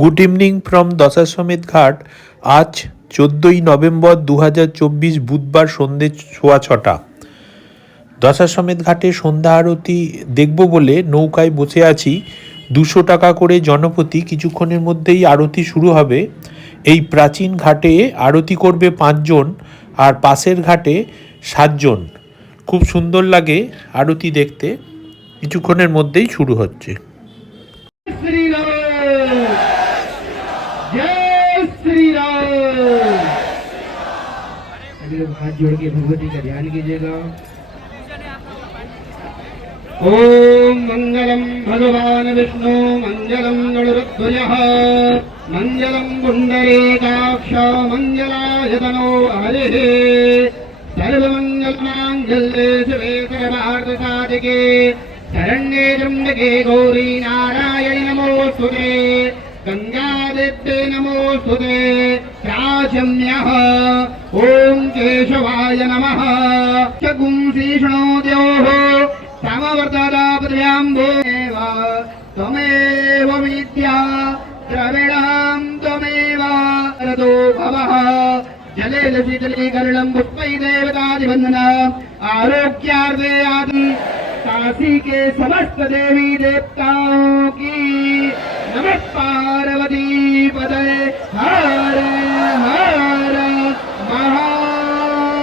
Good evening from Dashashwamedh ঘাট। আজ 14ই November 2024 বুধবার সন্ধ্যে 6:15। দশাশ্বমেধ ঘাটে সন্ধ্যা আরতি দেখব বলে নৌকায় বসে আছি। 200 টাকা করে জনপ্রতি। কিছুক্ষণের মধ্যেই আরতি শুরু হবে। এই প্রাচীন ঘাটে আরতি করবে 5 জন, আর পাশের ঘাটে 7 জন। খুব সুন্দর লাগে আরতি দেখতে। কিছুক্ষণের মধ্যেই শুরু হচ্ছে। हाथ जोड़ के भगवती का ध्यान कीजिएगा। ओम मंगलम भगवान विष्णु मंगलम गरुड़ध्वजः मंगलम पुंडरीकाक्ष मंगलाय तनो हरिः सर्वमंगलमांगल्ये शिवे सर्वार्थसाधिके शरण्ये त्र्यंबके गौरी नारायणि नमोस्तुते गंगादेव्ये नमोस्तुते प्राचम्यः ओम केशवाय नमः चकुं श्रीष्णोद्योः समवर्तदापदयाम्भोमेव त्वमेव विद्या द्रविणां त्वमेव रतो भवः जलेन शीतलीकरणं पुष्पै देवतादिवन्दनम् आरोग्यार्थे आदि काशी के समस्त देवी देवताओं की नमः पार्वती पतये हर हर महादेव।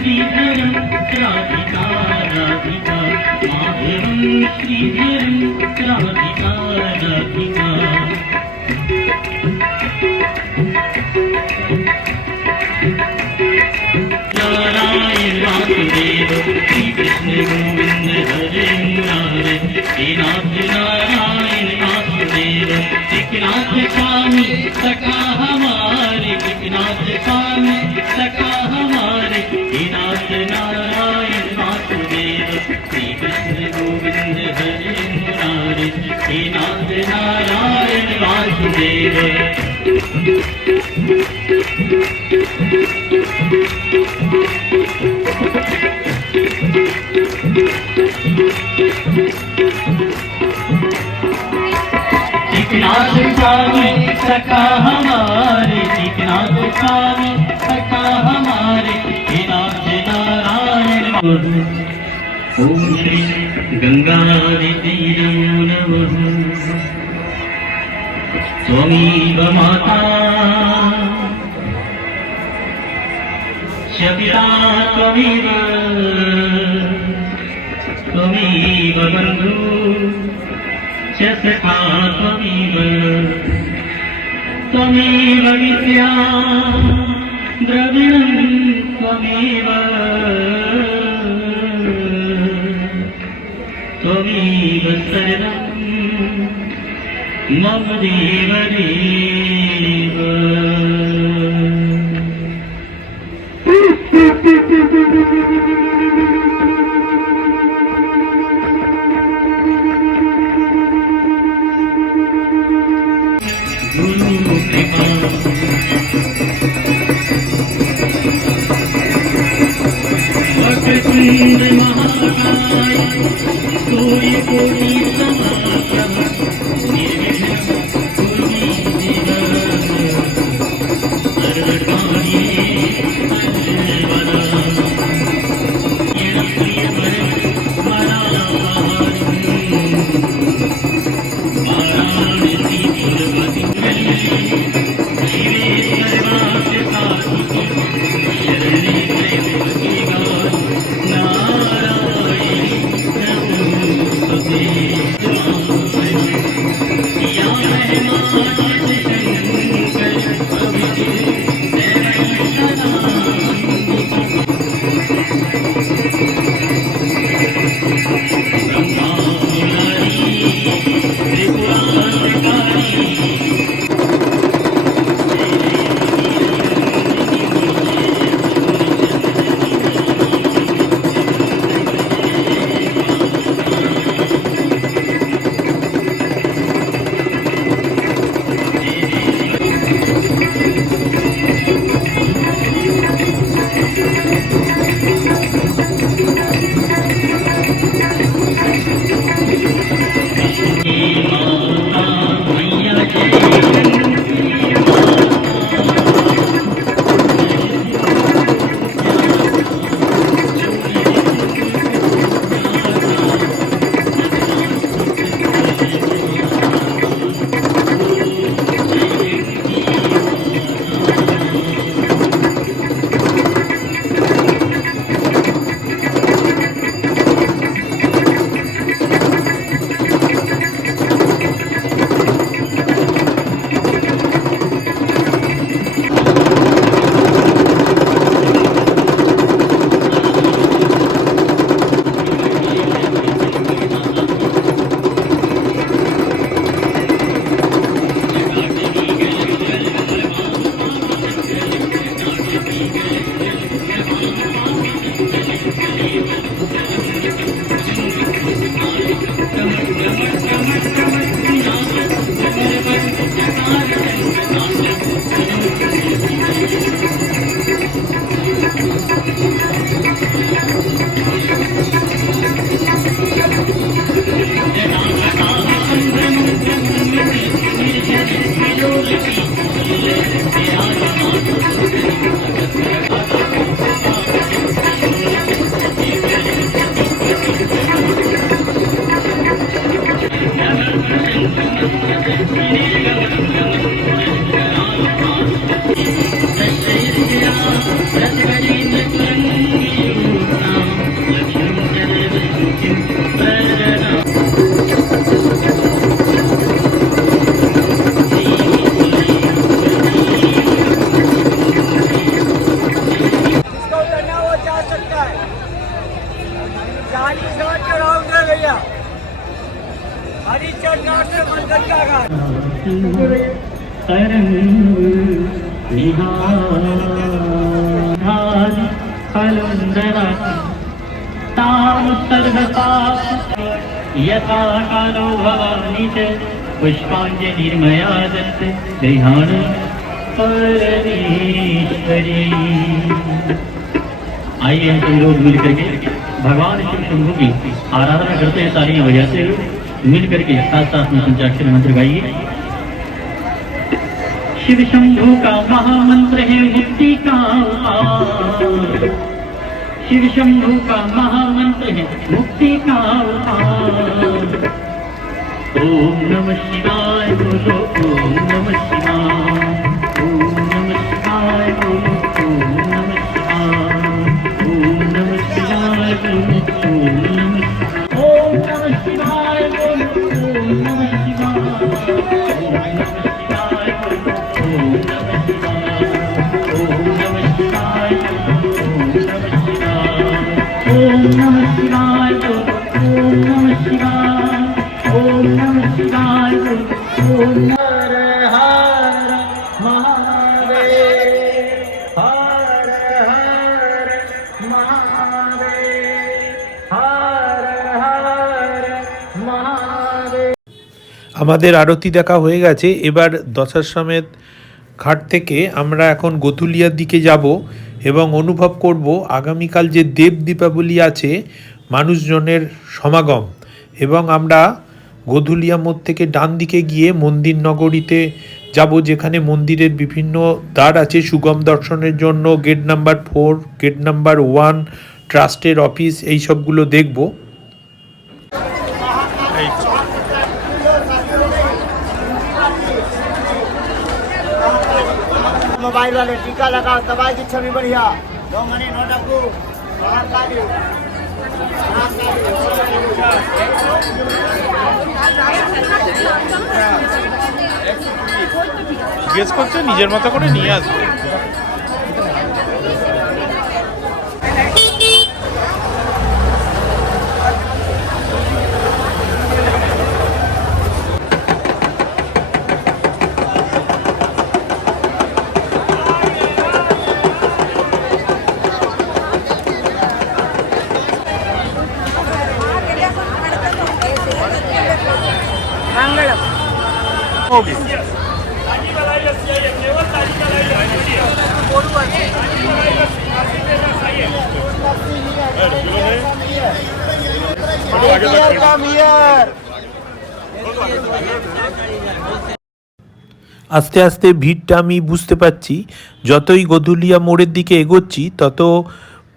श्रीधरं राधिका राधिका माधवं श्रीधरं राधिका राधिका नारायण वासुदेव श्री कृष्ण गोविंद हरे मुरारे हे नाथ नारायण वासुदेव कृष्णाथ स्वामी सखा हमारे कृष्णाथ स्वामी सखा हमारे हे नाथ नारायण वासुदेव श्री कृष्ण गोविंद हरे मुरारे हे नाथ नारायण वासुदेव। नाथ स्वामी सखा हमारे नाथ स्वामी सखा हमारे हे नाथ नारायण। ओम श्री गंगादितीरं नमः। त्वमेव माता च पिता त्वमेव त्वमेव बन्धु च सखा त्वमेव त्वमेव विद्या द्रविणं त्वमेव त्वमेव सर्वं मम देव देव। वक्रतुंड महाकाय सूर्यकोटि समाप्रभ निर्विघ्नं कुरु मे देव सर्वकार्ये सर्वदा प्रियवरं वाराणसी पुरपति शिवे सर्वार्थसाधिके शरणे त्र्यंबके गौरी नारायणी नमोस्तुते। यथा कालो भवानी च पुष्पाञ्जलिर्मया दत्त गृहाण परमेश्वरी। आइए हम लोग मिल करके भगवान शिव शंभू की आराधना करते हैं, तालियां बजाते हुए मिल करके साथ साथ में पंचाक्षर मंत्र गाइए। शिव शंभू का महामंत्र है मुक्ति का उपाय, शिव शंभू का महामंत्र है मुक्ति का उपाय। ओम नमः शिवाय बोलो, ओम नमः शिवाय, ओम नमः शिवाय बोलो, ओम नमः शिवाय, ओम नमः शिवाय बोलो, ओम नमः शिवाय बोलो, ओम नमः शिवाय, ओम नमः शिवाय बोलो, ओम नमः शिवाय, ओम नमः शिवाय बोलो, ओम नमः शिवाय बोलो, ओम नमः शिवाय, ओम नमः शिवाय बोलो, ओम हर हर महादेव, हर हर महादेव, हर हर महादेव। আমাদের আরতি দেখা হয়ে গেছে। এবার দশাশ্বমেধ ঘাট থেকে আমরা এখন গধুলিয়ার দিকে যাব এবং অনুভব করব আগামীকাল যে দেব দীপাবলি আছে মানুষজনের সমাগম। এবং আমরা গধুলিয়া মোড় থেকে ডান দিকে গিয়ে মন্দির নগরীতে যাব, যেখানে মন্দিরের বিভিন্ন দ্বার আছে সুগম দর্শনের জন্য। গেট নাম্বার 4, গেট নাম্বার 1, ট্রাস্টের অফিস, এই সবগুলো দেখব। मोबाइल वाले टीका लगाओ, दवाई की छवि बढ़िया, 2 मनी नोटबुक জিজ্ঞেস করছে, নিজের মতো করে নিয়ে আসবে। होगी আস্তে আস্তে ভিড়টা আমি বুঝতে পারছি। যতই গধুলিয়া মোড়ের দিকে এগোচ্ছি তত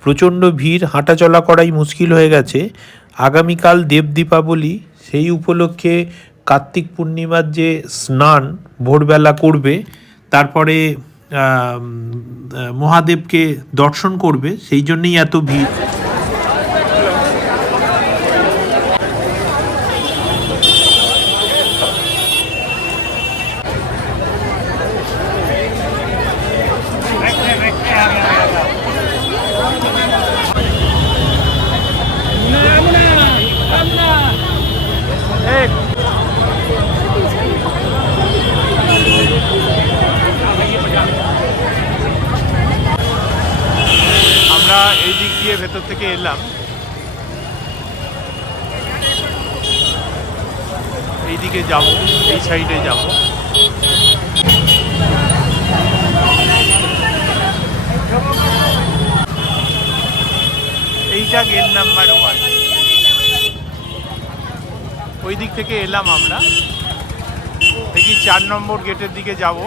প্রচণ্ড ভিড়, হাঁটা চলা করাই মুশকিল হয়ে গেছে। আগামীকাল দেব দীপাবলি, সেই উপলক্ষে কার্তিক পূর্ণিমার যে স্নান ভোরবেলা করবে, তারপরে মহাদেবকে দর্শন করবে, সেই জন্যই এত ভিড়। আমরা এই দিক দিয়ে ভেতর থেকে এলাম, এই দিকে যাব, এই সাইডে যাব। এইটা গেট নাম্বার 1, ওই দিক থেকে এলাম আমরা। দেখি 4 নম্বর গেটের দিকে যাব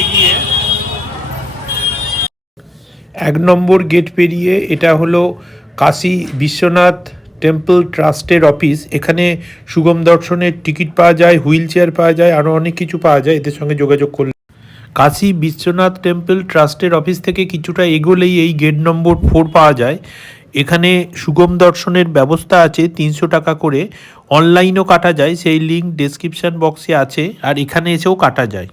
এগিয়ে। 1 নম্বর গেট পেরিয়ে এটা হলো কাশী বিশ্বনাথ টেম্পল ট্রাস্টের অফিস। এখানে সুগম দর্শনের টিকিট পাওয়া যায়, হুইল চেয়ার পাওয়া যায়, আরও অনেক কিছু পাওয়া যায়। এদের সঙ্গে যোগাযোগ করলে কাশী বিশ্বনাথ টেম্পল ট্রাস্টের অফিস থেকে কিছুটা এগোলেই এই গেট নম্বর 4 পাওয়া যায়। এখানে সুগম দর্শনের ব্যবস্থা আছে, 300 টাকা করে। অনলাইনও কাটা যায়, সেই লিঙ্ক ডেসক্রিপশন বক্সে আছে, আর এখানে এসেও কাটা যায়।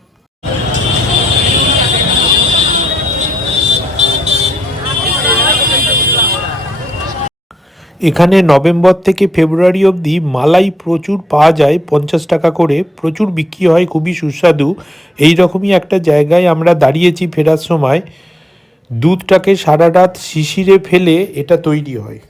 এখানে নভেম্বর থেকে ফেব্রুয়ারি অবধি মালাই প্রচুর পাওয়া যায়, 50 টাকা করে, প্রচুর বিক্রি হয়, খুবই সুস্বাদু। এই রকমই একটা জায়গায় আমরা দাঁড়িয়েছি ফেরার সময়। দুধটাকে সারা রাত শিশিরে ফেলে এটা তৈরি হয়।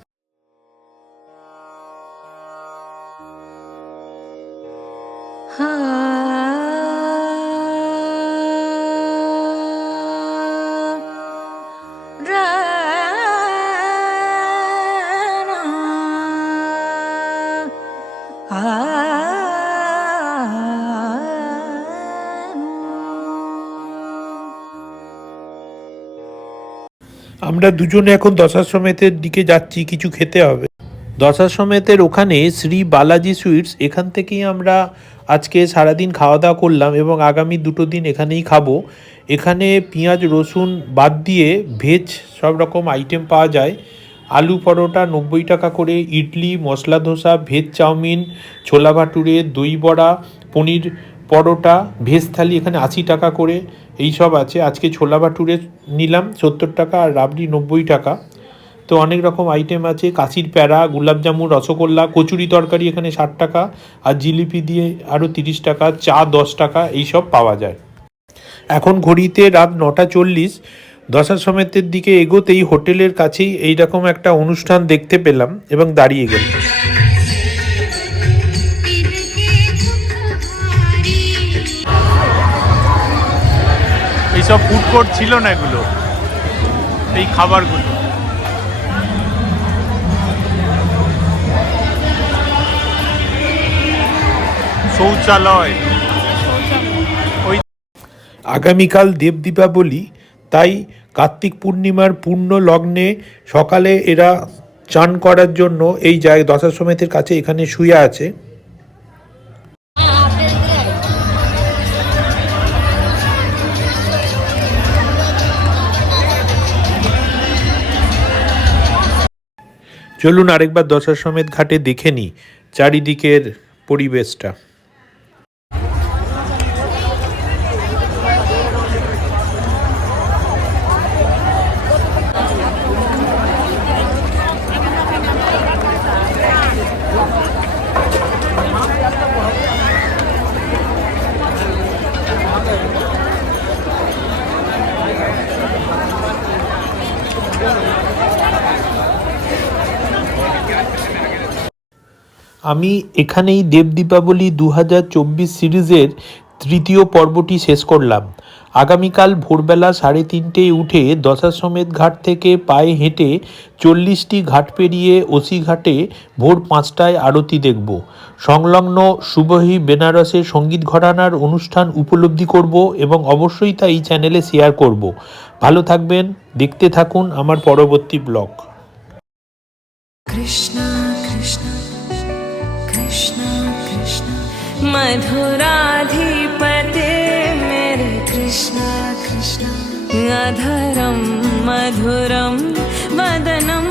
আমরা দুজনে এখন দশাশ্বমেধের দিকে যাচ্ছি, কিছু খেতে হবে। দশাশ্বমেধের ওখানে শ্রী বালাজি সুইটস, এখান থেকেই আমরা আজকে সারাদিন খাওয়া দাওয়া করলাম এবং আগামী 2 দিন এখানেই খাবো। এখানে পেঁয়াজ রসুন বাদ দিয়ে ভেজ সব রকম আইটেম পাওয়া যায়। আলু পরোটা 90 টাকা করে, ইডলি, মশলা ধোসা, ভেজ চাউমিন, ছোলা ভাটুরে, দই বড়া, পনির পরোটা, ভেজ থালি এখানে 80 টাকা করে, এই সব আছে। আজকে ছোলা ভাটুরে নিলাম 70 টাকা আর রাবড়ি 90 টাকা। তো অনেক রকম আইটেম আছে, কাশির প্যাড়া, গোলাপজামুন, রসগোল্লা, কচুরি তরকারি এখানে 60 টাকা, আর জিলিপি দিয়ে আরও 30 টাকা, চা 10 টাকা, এইসব পাওয়া যায়। এখন ঘড়িতে রাত 9:40। দশাশ্বমেধের দিকে এগোতেই হোটেলের কাছেই এইরকম একটা অনুষ্ঠান দেখতে পেলাম এবং দাঁড়িয়ে গেলাম। এইসব ফুড কোর্ট ছিল না এগুলো, এই খাবারগুলো। শৌচালয়। ওই আগামীকাল দেব দীপাবলি, তাই কার্তিক পূর্ণিমার পূর্ণ লগ্নে সকালে এরা চান করার জন্য এই জায়গায় দশাশ্বমেধের কাছে এখানে শুয়ে আছে। চলুন আরেকবার দশাশ্বমেধ ঘাটে দেখে নিই চারিদিকের পরিবেশটা। আমি এখানেই দেব দীপাবলি 2024 সিরিজের 3য় পর্বটি শেষ করলাম। আগামীকাল ভোরবেলা 3:30 উঠে দশাশ্বমেধ ঘাট থেকে পায়ে হেঁটে 40টি ঘাট পেরিয়ে ওসি ঘাটে ভোর 5টায় আরতি দেখব। সংলগ্ন সুবহি বেনারসের সঙ্গীত ঘরানার অনুষ্ঠান উপলব্ধি করব এবং অবশ্যই তা এই চ্যানেলে শেয়ার করব। ভালো থাকবেন, দেখতে থাকুন আমার পরবর্তী ব্লগ। কৃষ্ণ কৃষ্ণ কৃষ্ণ কৃষ্ণ মধুরাধিপতে মেরে কৃষ্ণ কৃষ্ণ অধরম মধুরম বদনম